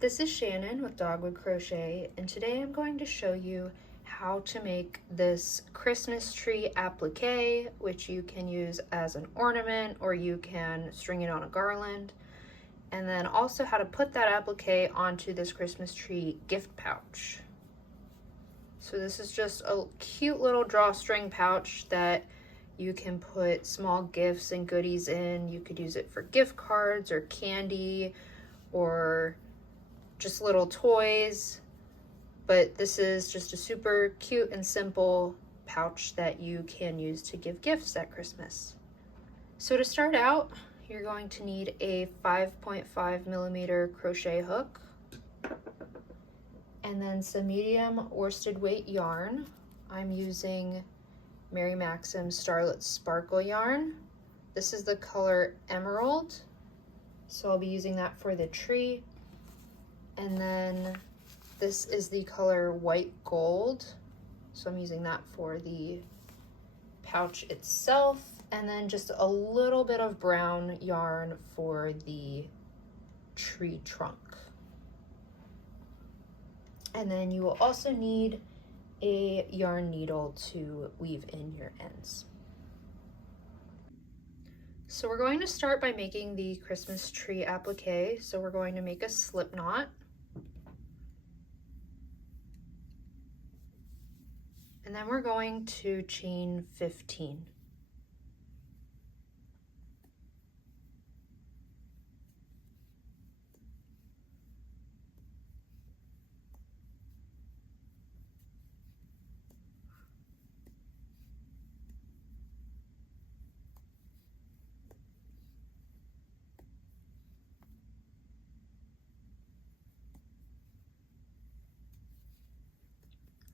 This is Shannon with Dogwood Crochet, and today I'm going to show you how to make this Christmas tree applique, which you can use as an ornament or you can string it on a garland, and then also how to put that applique onto this Christmas tree gift pouch. So this is just a cute little drawstring pouch that you can put small gifts and goodies in. You could use it for gift cards or candy or just little toys, but this is just a super cute and simple pouch that you can use to give gifts at Christmas. So to start out, you're going to need a 5.5mm crochet hook and then some medium worsted weight yarn. I'm using Mary Maxim's Starlit Sparkle yarn. This is the color Emerald, so I'll be using that for the tree. And then this is the color White Gold, so I'm using that for the pouch itself. And then just a little bit of brown yarn for the tree trunk. And then you will also need a yarn needle to weave in your ends. So we're going to start by making the Christmas tree applique. So we're going to make a slip knot. And then we're going to chain 15.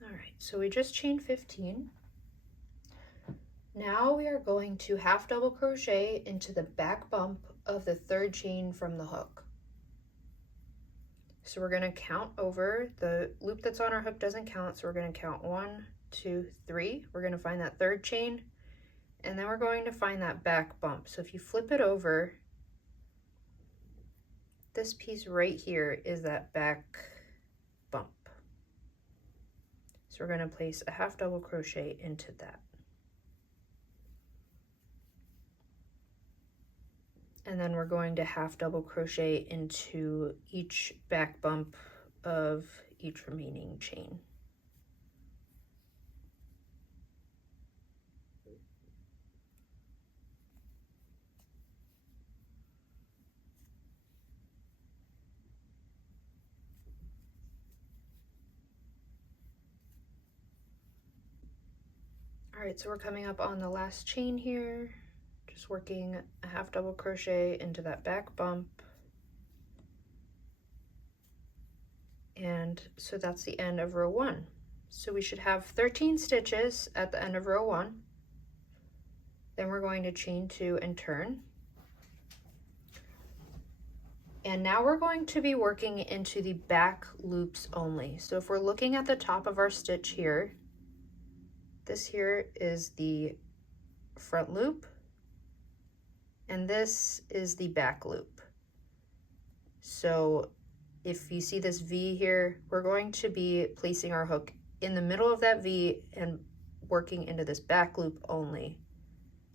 All right, so we just chained 15. Now we are going to half double crochet into the back bump of the third chain from the hook. So we're going to count over. The loop that's on our hook doesn't count, so we're going to count 1, 2, 3. We're going to find that third chain, and then we're going to find that back bump. So if you flip it over, this piece right here is that back bump. So we're going to place a half double crochet into that. And then we're going to half double crochet into each back bump of each remaining chain. All right, so we're coming up on the last chain here, just working a half double crochet into that back bump. And so that's the end of row 1. So we should have 13 stitches at the end of row 1. Then we're going to chain 2 and turn. And now we're going to be working into the back loops only. So if we're looking at the top of our stitch here, this here is the front loop, and this is the back loop. So if you see this V here, we're going to be placing our hook in the middle of that V and working into this back loop only.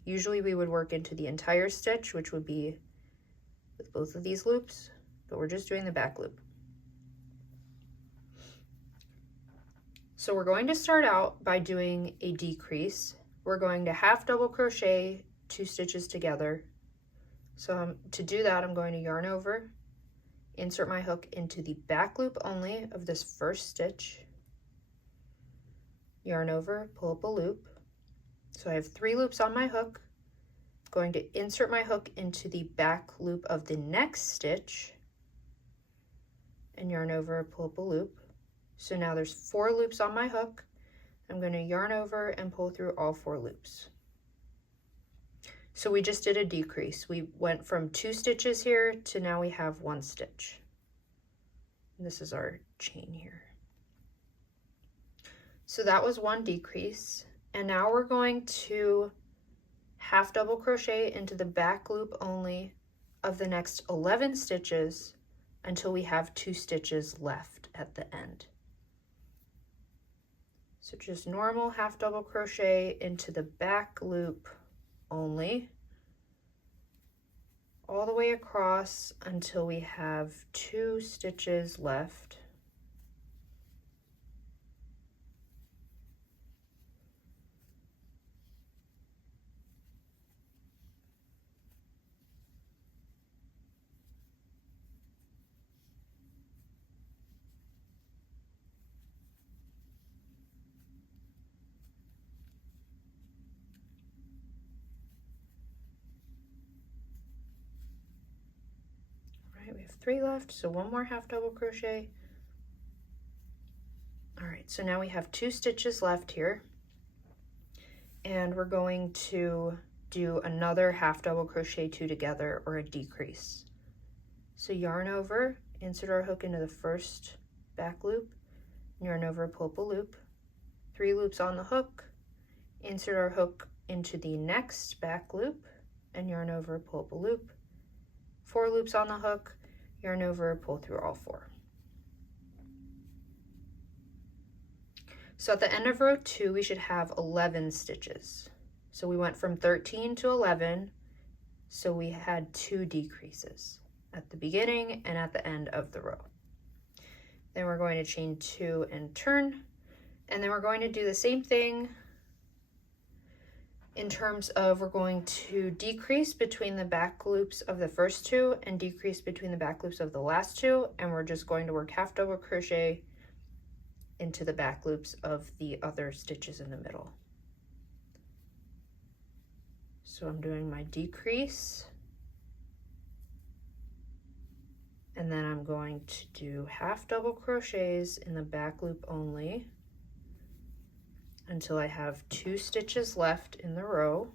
Usually we would work into the entire stitch, which would be with both of these loops, but we're just doing the back loop. So we're going to start out by doing a decrease. We're going to half double crochet 2 stitches together. So to do that, I'm going to yarn over, insert my hook into the back loop only of this first stitch, yarn over, pull up a loop. So I have 3 loops on my hook. I'm going to insert my hook into the back loop of the next stitch and yarn over, pull up a loop. So now there's 4 loops on my hook. I'm going to yarn over and pull through all 4 loops. So we just did a decrease. We went from 2 stitches here to now we have 1 stitch. And this is our chain here. So that was 1 decrease. And now we're going to half double crochet into the back loop only of the next 11 stitches until we have 2 stitches left at the end. So just normal half double crochet into the back loop only, all the way across until we have 2 stitches left. We have 3 left, so 1 more half double crochet. All right, so now we have 2 stitches left here, and we're going to do another half double crochet 2 together, or a decrease. So yarn over, insert our hook into the first back loop, yarn over, pull up a loop, 3 loops on the hook, insert our hook into the next back loop, and yarn over, pull up a loop, 4 loops on the hook, yarn over, pull through all 4. So at the end of row 2, we should have 11 stitches. So we went from 13 to 11, so we had 2 decreases at the beginning and at the end of the row. Then we're going to chain 2 and turn, and then we're going to do the same thing in terms of we're going to decrease between the back loops of the first 2 and decrease between the back loops of the last 2, and we're just going to work half double crochet into the back loops of the other stitches in the middle. So I'm doing my decrease, and then I'm going to do half double crochets in the back loop only until I have 2 stitches left in the row.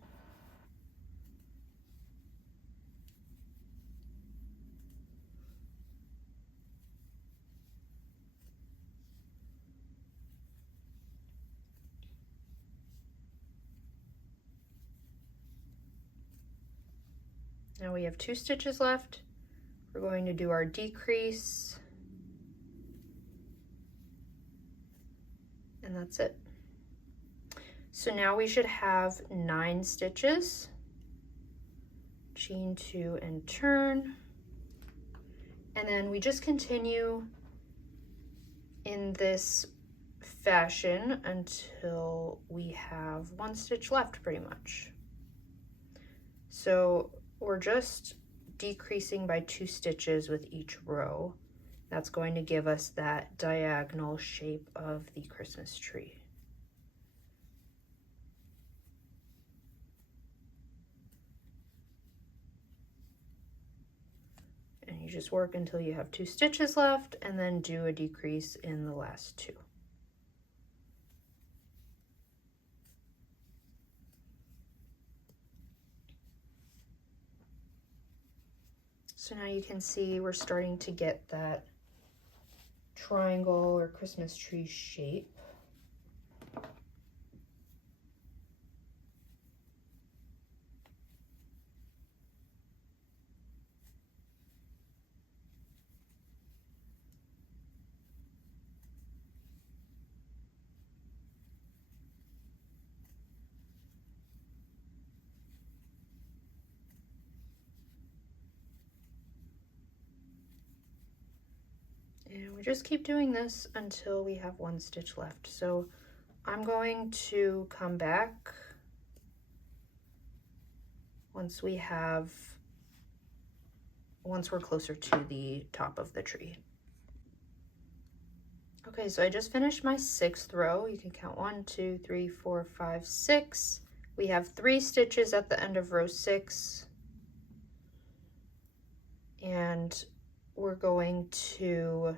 Now we have 2 stitches left. We're going to do our decrease, and that's it. So now we should have 9 stitches. Chain 2 and turn, and then we just continue in this fashion until we have 1 stitch left, pretty much. So we're just decreasing by 2 stitches with each row. That's going to give us that diagonal shape of the Christmas tree. And you just work until you have 2 stitches left, and then do a decrease in the last 2. So now you can see we're starting to get that triangle or Christmas tree shape. And we just keep doing this until we have 1 stitch left. So I'm going to come back once we're closer to the top of the tree. Okay, so I just finished my 6th row. You can count 1, 2, 3, 4, 5, 6. We have 3 stitches at the end of row 6. And we're going to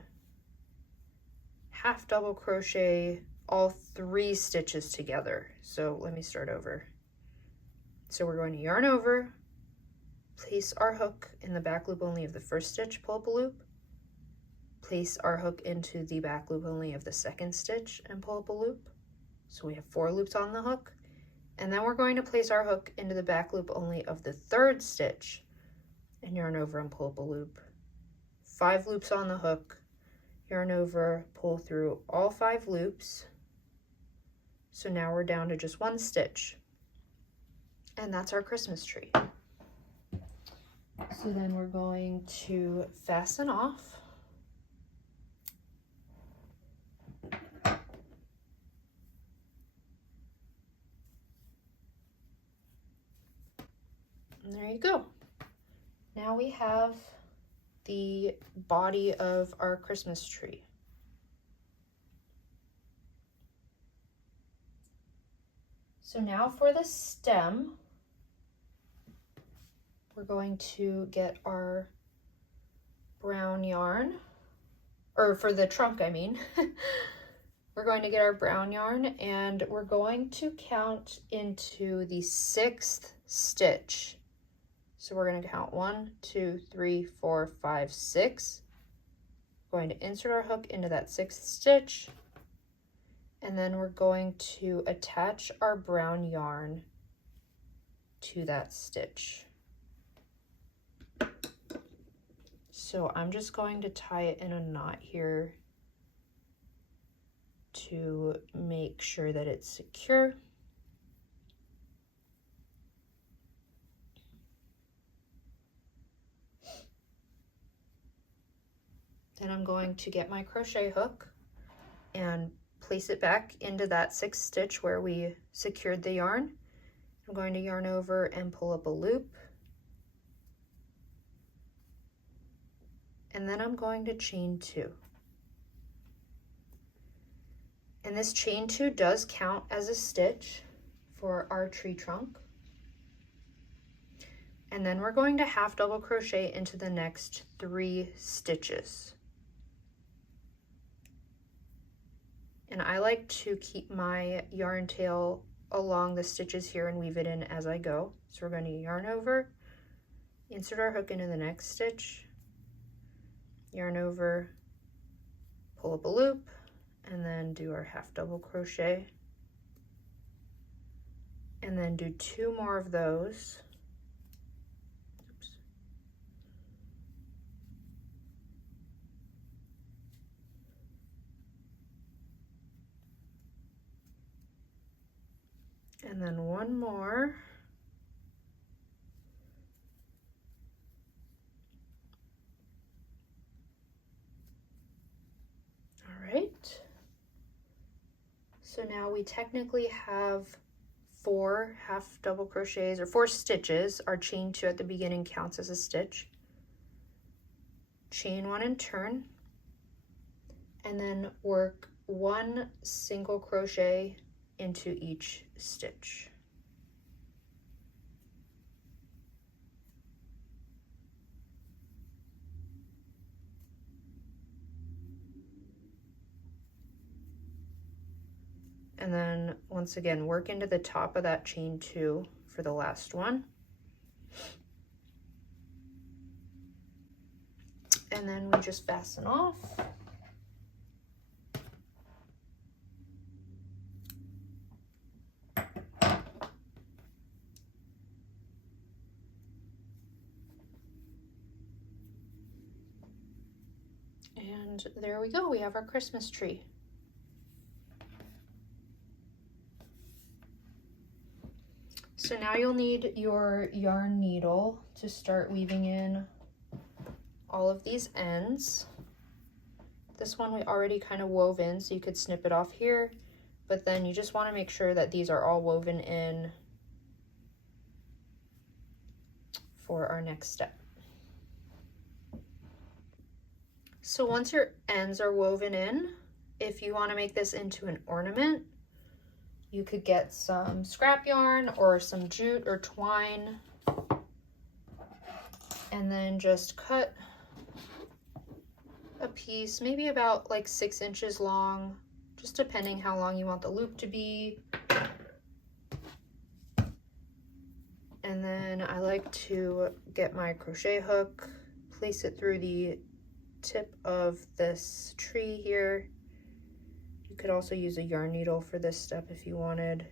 half double crochet all 3 stitches together. So let me start over. So we're going to yarn over, place our hook in the back loop only of the first stitch, pull up a loop, place our hook into the back loop only of the second stitch and pull up a loop. So we have 4 loops on the hook, and then we're going to place our hook into the back loop only of the third stitch and yarn over and pull up a loop, 5 loops on the hook, yarn over, pull through all 5 loops. So now we're down to just 1 stitch. And that's our Christmas tree. So then we're going to fasten off. And there you go. Now we have the body of our Christmas tree. So now for the stem, we're going to get our brown yarn, or for the trunk, I mean. We're going to get our brown yarn and we're going to count into the 6th stitch. So we're going to count 1, 2, 3, 4, 5, 6. We're going to insert our hook into that 6th stitch, and then we're going to attach our brown yarn to that stitch. So I'm just going to tie it in a knot here to make sure that it's secure. Then I'm going to get my crochet hook and place it back into that 6th stitch where we secured the yarn. I'm going to yarn over and pull up a loop. And then I'm going to chain 2. And this chain 2 does count as a stitch for our tree trunk. And then we're going to half double crochet into the next 3 stitches. And I like to keep my yarn tail along the stitches here and weave it in as I go. So we're going to yarn over, insert our hook into the next stitch, yarn over, pull up a loop, and then do our half double crochet, and then do 2 more of those. Oops. And then 1 more. All right. So now we technically have 4 half double crochets, or 4 stitches. Our chain 2 at the beginning counts as a stitch. Chain 1 and turn, and then work 1 single crochet into each stitch. And then once again, work into the top of that chain 2 for the last one. And then we just fasten off. And there we go, we have our Christmas tree. So now you'll need your yarn needle to start weaving in all of these ends. This one we already kind of wove in, so you could snip it off here, but then you just want to make sure that these are all woven in for our next step. So once your ends are woven in, if you want to make this into an ornament, you could get some scrap yarn or some jute or twine, and then just cut a piece, maybe about like 6 inches long, just depending how long you want the loop to be. And then I like to get my crochet hook, place it through the tip of this tree here. You could also use a yarn needle for this step if you wanted,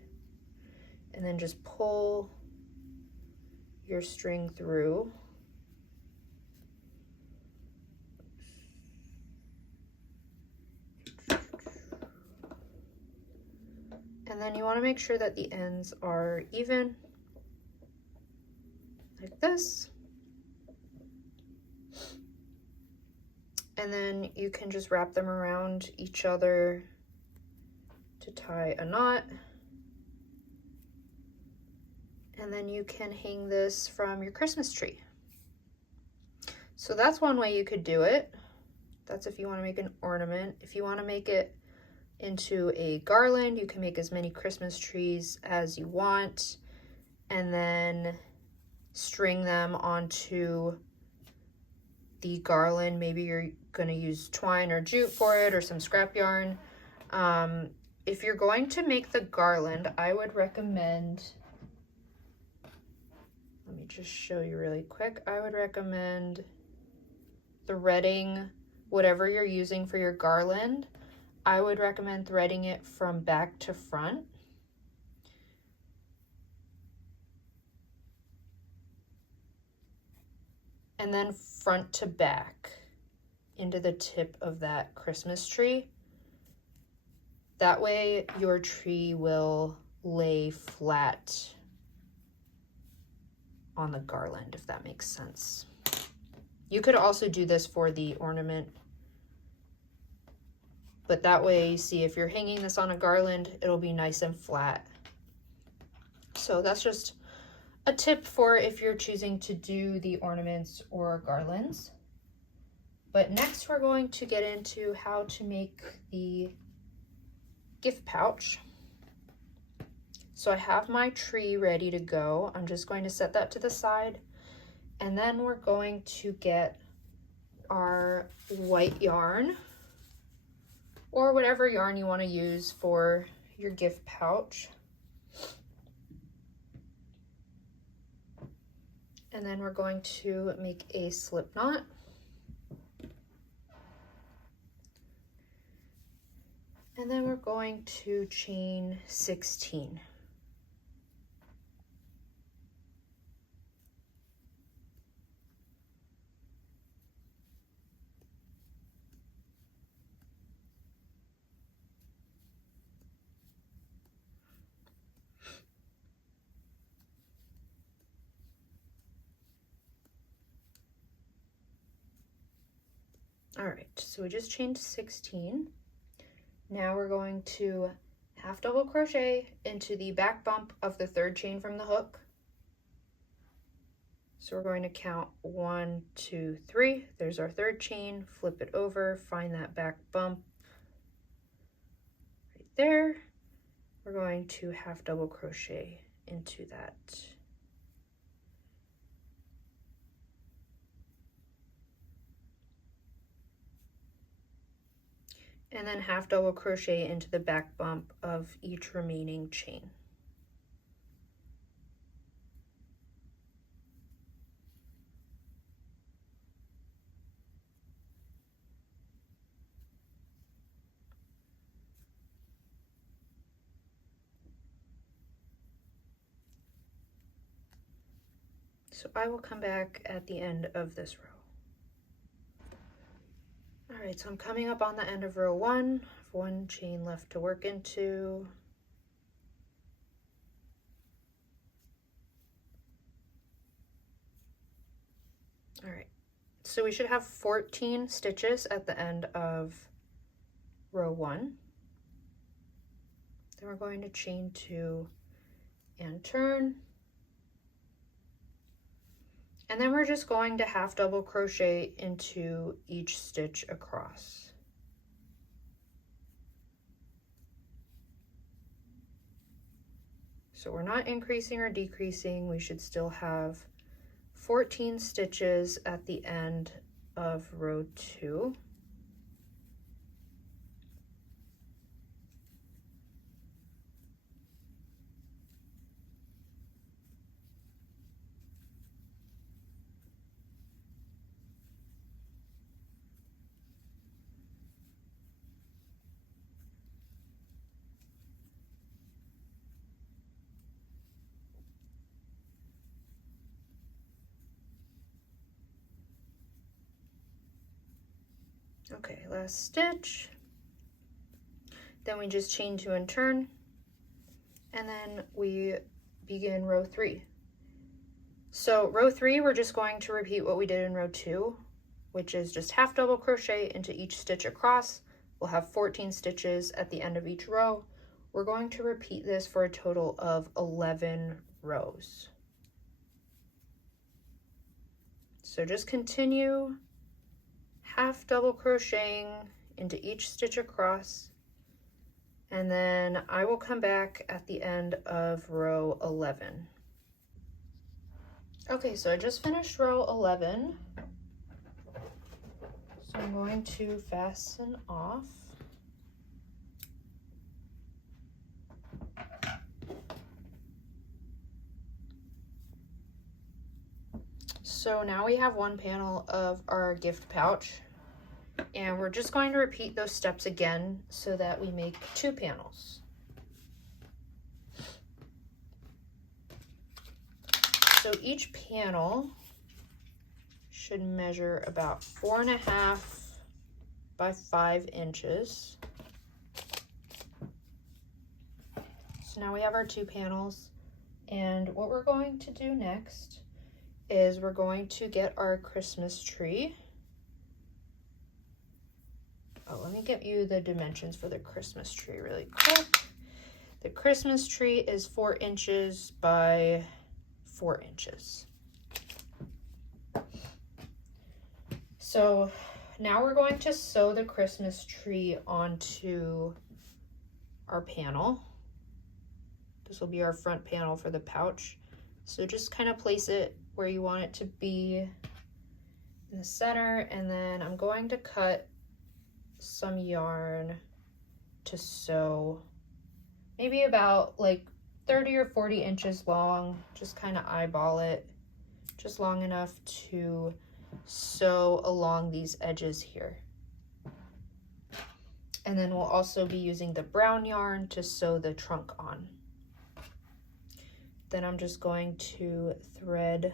and then just pull your string through. And then you want to make sure that the ends are even, like this. And then you can just wrap them around each other to tie a knot. And then you can hang this from your Christmas tree. So that's one way you could do it. That's if you want to make an ornament. If you want to make it into a garland, you can make as many Christmas trees as you want and then string them onto the garland. Maybe you're going to use twine or jute for it or some scrap yarn. If you're going to make the garland, I would recommend, let me just show you really quick. I would recommend threading whatever you're using for your garland. I would recommend threading it from back to front. And then front to back into the tip of that Christmas tree. That way your tree will lay flat on the garland, if that makes sense. You could also do this for the ornament, but that way, see, if you're hanging this on a garland, it'll be nice and flat. So that's just a tip for if you're choosing to do the ornaments or garlands. But next we're going to get into how to make the gift pouch. So I have my tree ready to go. I'm just going to set that to the side, and then we're going to get our white yarn or whatever yarn you want to use for your gift pouch. And then we're going to make a slip knot. And then we're going to chain 16. All right, so we just chained 16. Now we're going to half double crochet into the back bump of the third chain from the hook. So we're going to count 1, 2, 3. There's our third chain, flip it over, find that back bump right there. We're going to half double crochet into that. And then half double crochet into the back bump of each remaining chain. So I will come back at the end of this row. All right, so I'm coming up on the end of row 1. I have 1 chain left to work into. All right, so we should have 14 stitches at the end of row 1. Then we're going to chain 2 and turn. And then we're just going to half double crochet into each stitch across. So we're not increasing or decreasing. We should still have 14 stitches at the end of row 2. Okay, last stitch. Then we just chain 2 and turn. and then we begin row 3. So row 3, we're just going to repeat what we did in row 2, which is just half double crochet into each stitch across. We'll have 14 stitches at the end of each row. We're going to repeat this for a total of 11 rows. So just continue half double crocheting into each stitch across, and then I will come back at the end of row 11. Okay, so I just finished row 11. So I'm going to fasten off. So now we have one panel of our gift pouch, and we're just going to repeat those steps again so that we make 2 panels. So each panel should measure about 4.5 by 5 inches. So now we have our 2 panels, and what we're going to do next is we're going to get our Christmas tree. Oh, let me give you the dimensions for the Christmas tree really quick. The Christmas tree is 4 inches by 4 inches. So now we're going to sew the Christmas tree onto our panel. This will be our front panel for the pouch. So just kind of place it where you want it to be in the center, and then I'm going to cut some yarn to sew, maybe about like 30 or 40 inches long. Just kind of eyeball it, just long enough to sew along these edges here. And then we'll also be using the brown yarn to sew the trunk on. Then I'm just going to thread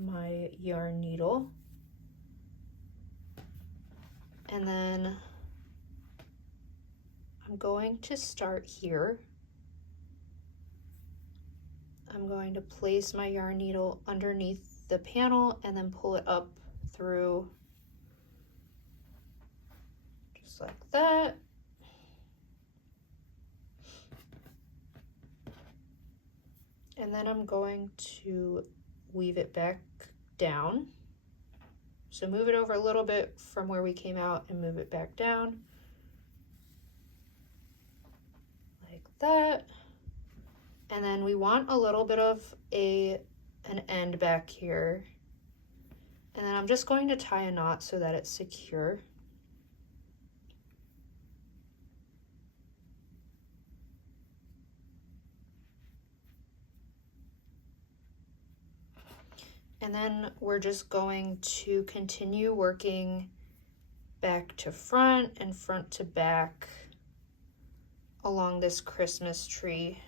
my yarn needle, and then I'm going to start here. I'm going to place my yarn needle underneath the panel and then pull it up through just like that. And then I'm going to weave it back down. So move it over a little bit from where we came out and move it back down. Like that. And then we want a little bit of an end back here. And then I'm just going to tie a knot so that it's secure. And then we're just going to continue working back to front and front to back along this Christmas tree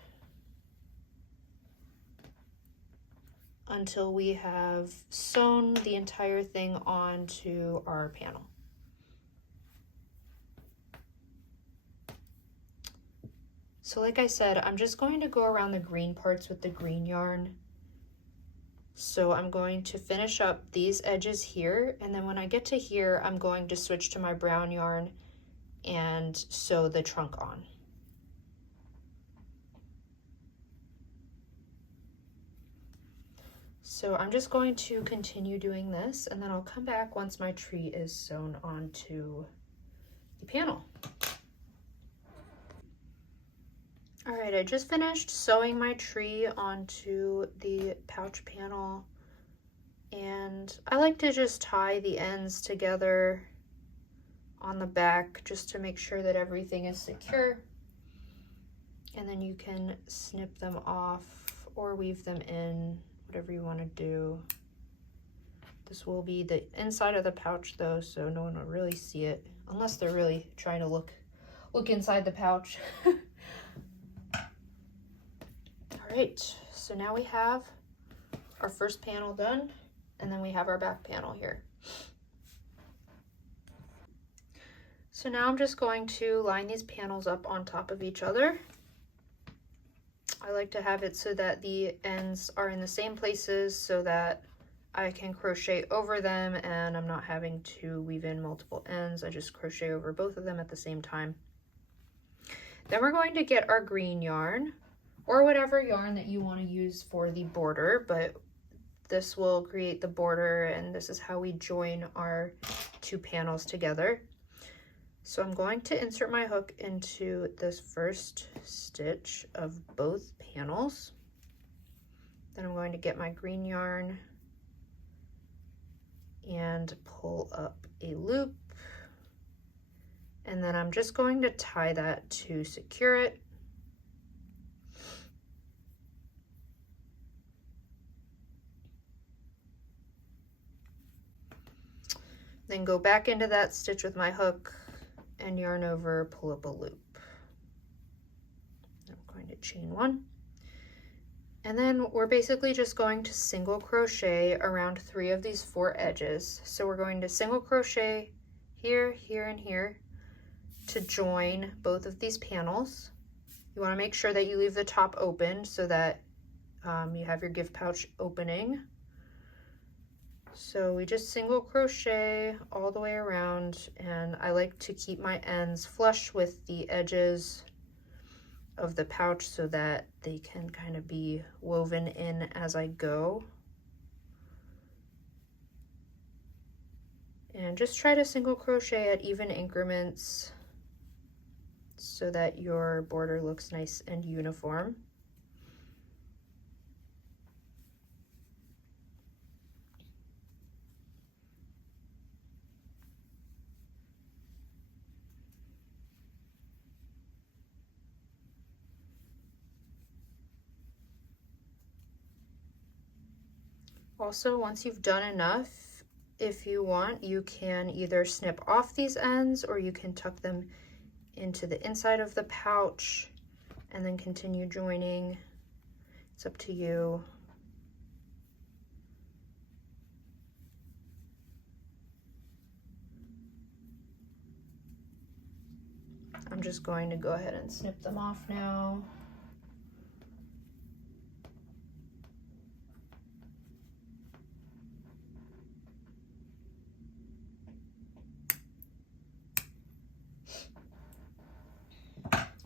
until we have sewn the entire thing onto our panel. So like I said, I'm just going to go around the green parts with the green yarn. So I'm going to finish up these edges here, and then when I get to here, I'm going to switch to my brown yarn and sew the trunk on. So I'm just going to continue doing this, and then I'll come back once my tree is sewn onto the panel. All right, I just finished sewing my tree onto the pouch panel, and I like to just tie the ends together on the back just to make sure that everything is secure, and then you can snip them off or weave them in, whatever you want to do. This will be the inside of the pouch though, so no one will really see it unless they're really trying to look inside the pouch. All right, so now we have our first panel done, and then we have our back panel here. So now I'm just going to line these panels up on top of each other. I like to have it so that the ends are in the same places so that I can crochet over them and I'm not having to weave in multiple ends. I just crochet over both of them at the same time. Then we're going to get our green yarn, or whatever yarn that you want to use for the border, but this will create the border, and this is how we join our two panels together. So I'm going to insert my hook into this first stitch of both panels. Then I'm going to get my green yarn and pull up a loop. And then I'm just going to tie that to secure it. Then go back into that stitch with my hook and yarn over, pull up a loop. I'm going to chain one. And then we're basically just going to single crochet around 3 of these 4 edges. So we're going to single crochet here, here, and here to join both of these panels. You want to make sure that you leave the top open so that you have your gift pouch opening. So we just single crochet all the way around, and I like to keep my ends flush with the edges of the pouch so that they can kind of be woven in as I go. And just try to single crochet at even increments so that your border looks nice and uniform. Also, once you've done enough, if you want, you can either snip off these ends or you can tuck them into the inside of the pouch and then continue joining. It's up to you. I'm just going to go ahead and snip them off now.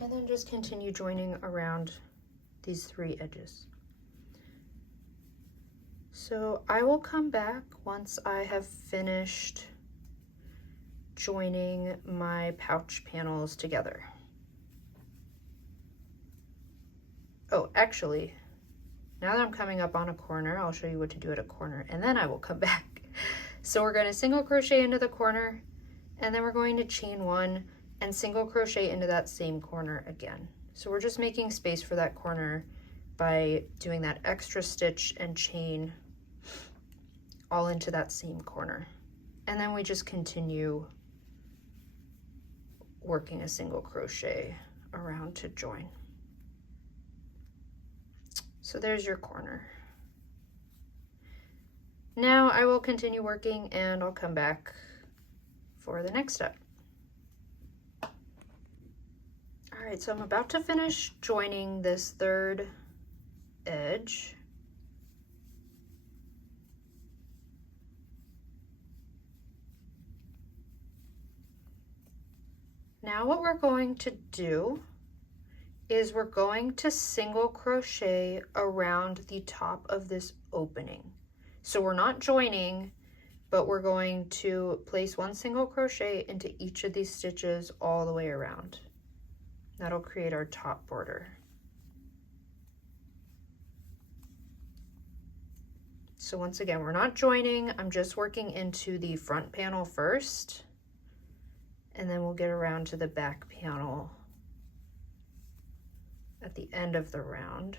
And then just continue joining around these 3 edges. So I will come back once I have finished joining my pouch panels together. Oh, actually, now that I'm coming up on a corner, I'll show you what to do at a corner, and then I will come back. So we're going to single crochet into the corner, and then we're going to chain 1 and single crochet into that same corner again. So we're just making space for that corner by doing that extra stitch and chain all into that same corner. And then we just continue working a single crochet around to join. So there's your corner. Now I will continue working and I'll come back for the next step. All right, so I'm about to finish joining this 3rd edge. Now what we're going to do is we're going to single crochet around the top of this opening. So we're not joining, but we're going to place 1 single crochet into each of these stitches all the way around. That'll create our top border. So once again, we're not joining, I'm just working into the front panel first, and then we'll get around to the back panel at the end of the round.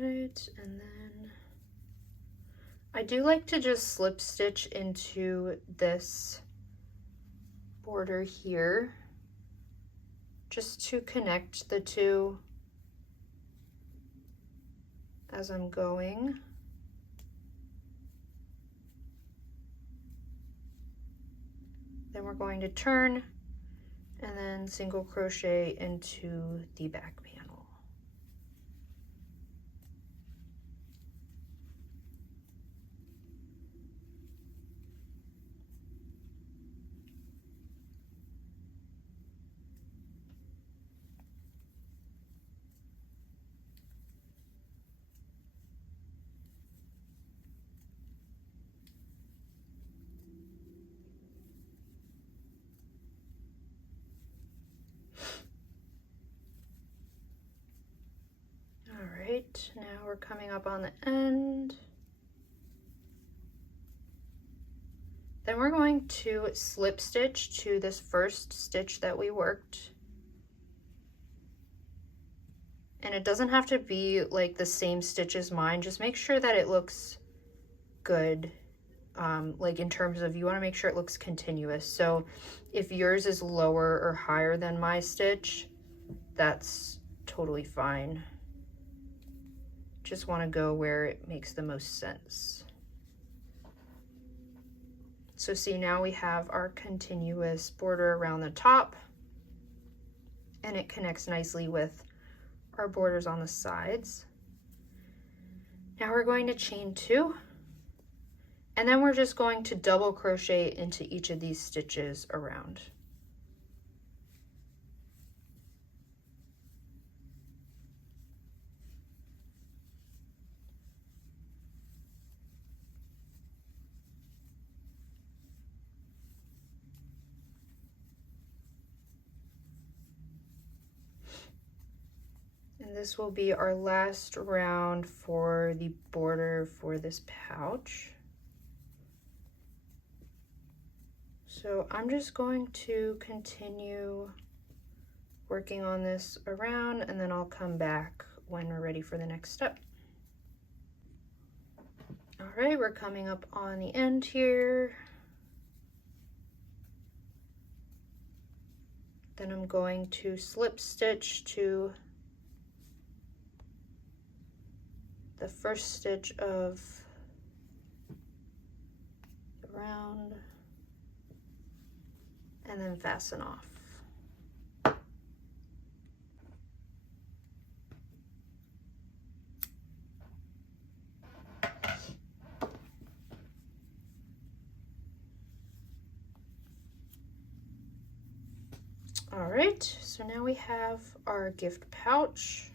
All right, and then I do like to just slip stitch into this border here just to connect the two as I'm going. Then we're going to turn and then single crochet into the back panel. All right, now we're coming up on the end. Then we're going to slip stitch to this first stitch that we worked. And it doesn't have to be like the same stitch as mine, just make sure that it looks good. Like in terms of, you want to make sure it looks continuous. So if yours is lower or higher than my stitch, that's totally fine. Just want to go where it makes the most sense. So see, now we have our continuous border around the top, and it connects nicely with our borders on the sides. Now we're going to chain 2, and then we're just going to double crochet into each of these stitches around. And this will be our last round for the border for this pouch. So I'm just going to continue working on this around, and then I'll come back when we're ready for the next step. All right, we're coming up on the end here. Then I'm going to slip stitch to the first stitch of the round, and then fasten off. All right, so now we have our gift pouch.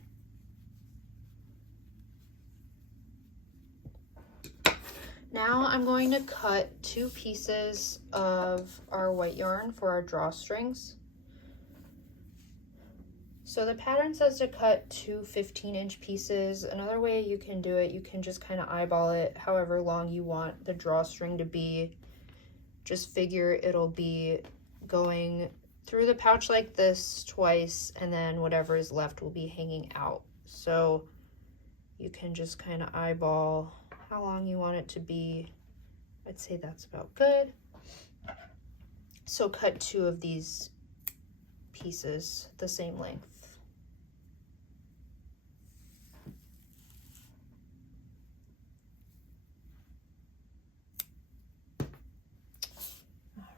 Now I'm going to cut 2 pieces of our white yarn for our drawstrings. So the pattern says to cut 2 15-inch pieces. Another way you can do it, you can just kind of eyeball it however long you want the drawstring to be. Just figure it'll be going through the pouch like this twice, and then whatever is left will be hanging out. So you can just kind of eyeball how long you want it to be. I'd say that's about good. So cut 2 of these pieces the same length.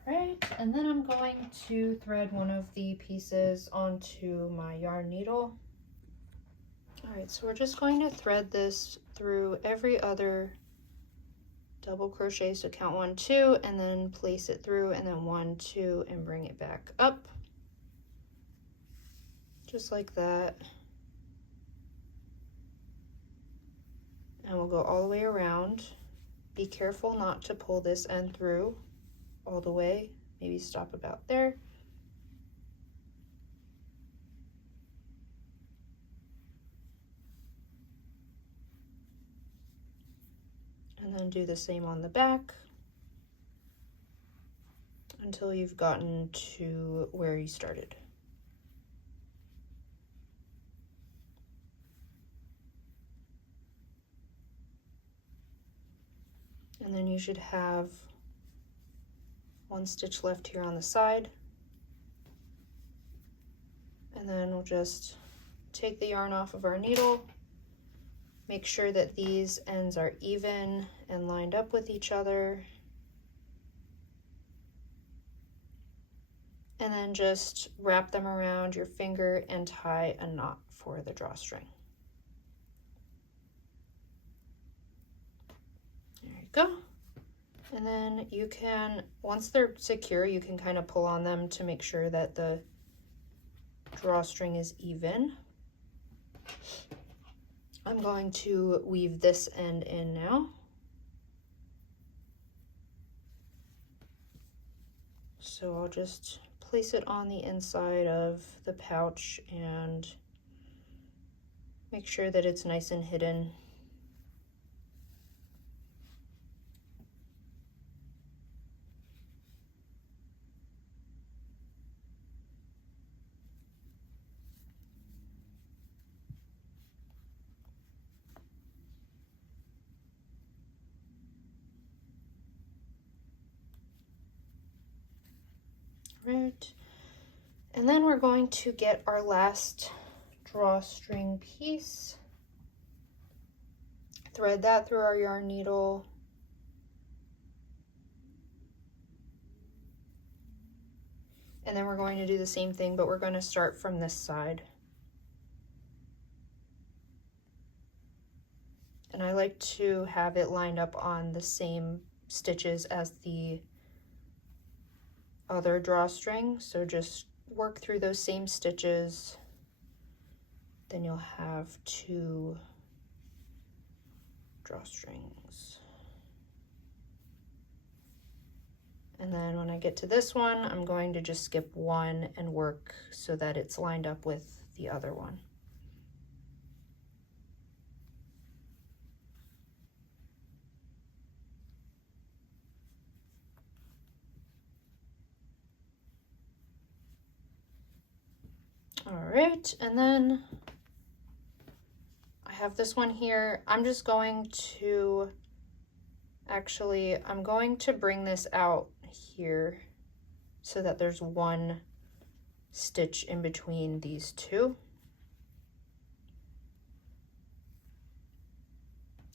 Right, and then I'm going to thread one of the pieces onto my yarn needle. All right, so we're just going to thread this through every other double crochet. So count 1, 2, and then place it through, and then 1, 2, and bring it back up. Just like that. And we'll go all the way around. Be careful not to pull this end through all the way, maybe stop about there. And then do the same on the back until you've gotten to where you started. And then you should have one stitch left here on the side. And then we'll just take the yarn off of our needle, make sure that these ends are even and lined up with each other. And then just wrap them around your finger and tie a knot for the drawstring. There you go. And then you can, once they're secure, you can kind of pull on them to make sure that the drawstring is even. I'm going to weave this end in now. So I'll just place it on the inside of the pouch and make sure that it's nice and hidden. Right. And then we're going to get our last drawstring piece, thread that through our yarn needle, and then we're going to do the same thing, but we're going to start from this side. And I like to have it lined up on the same stitches as the other drawstring, so just work through those same stitches, then you'll have 2 drawstrings. And then when I get to this one, I'm going to just skip 1 and work so that it's lined up with the other one. All right, and then I have this one here. I'm just going to, actually, I'm going to bring this out here so that there's 1 stitch in between these 2.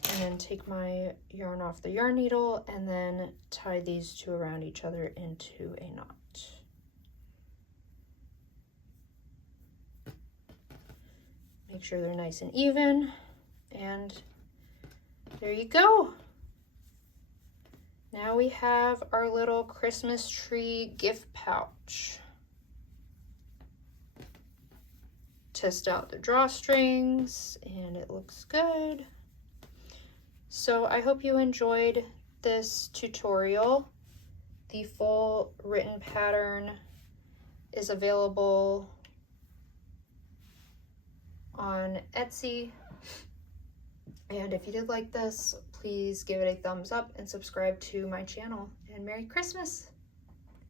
And then take my yarn off the yarn needle and then tie these 2 around each other into a knot. Make sure they're nice and even, and there you go. Now we have our little Christmas tree gift pouch. Test out the drawstrings, and it looks good. So I hope you enjoyed this tutorial. The full written pattern is available on Etsy, and if you did like this, please give it a thumbs up and subscribe to my channel, and Merry Christmas!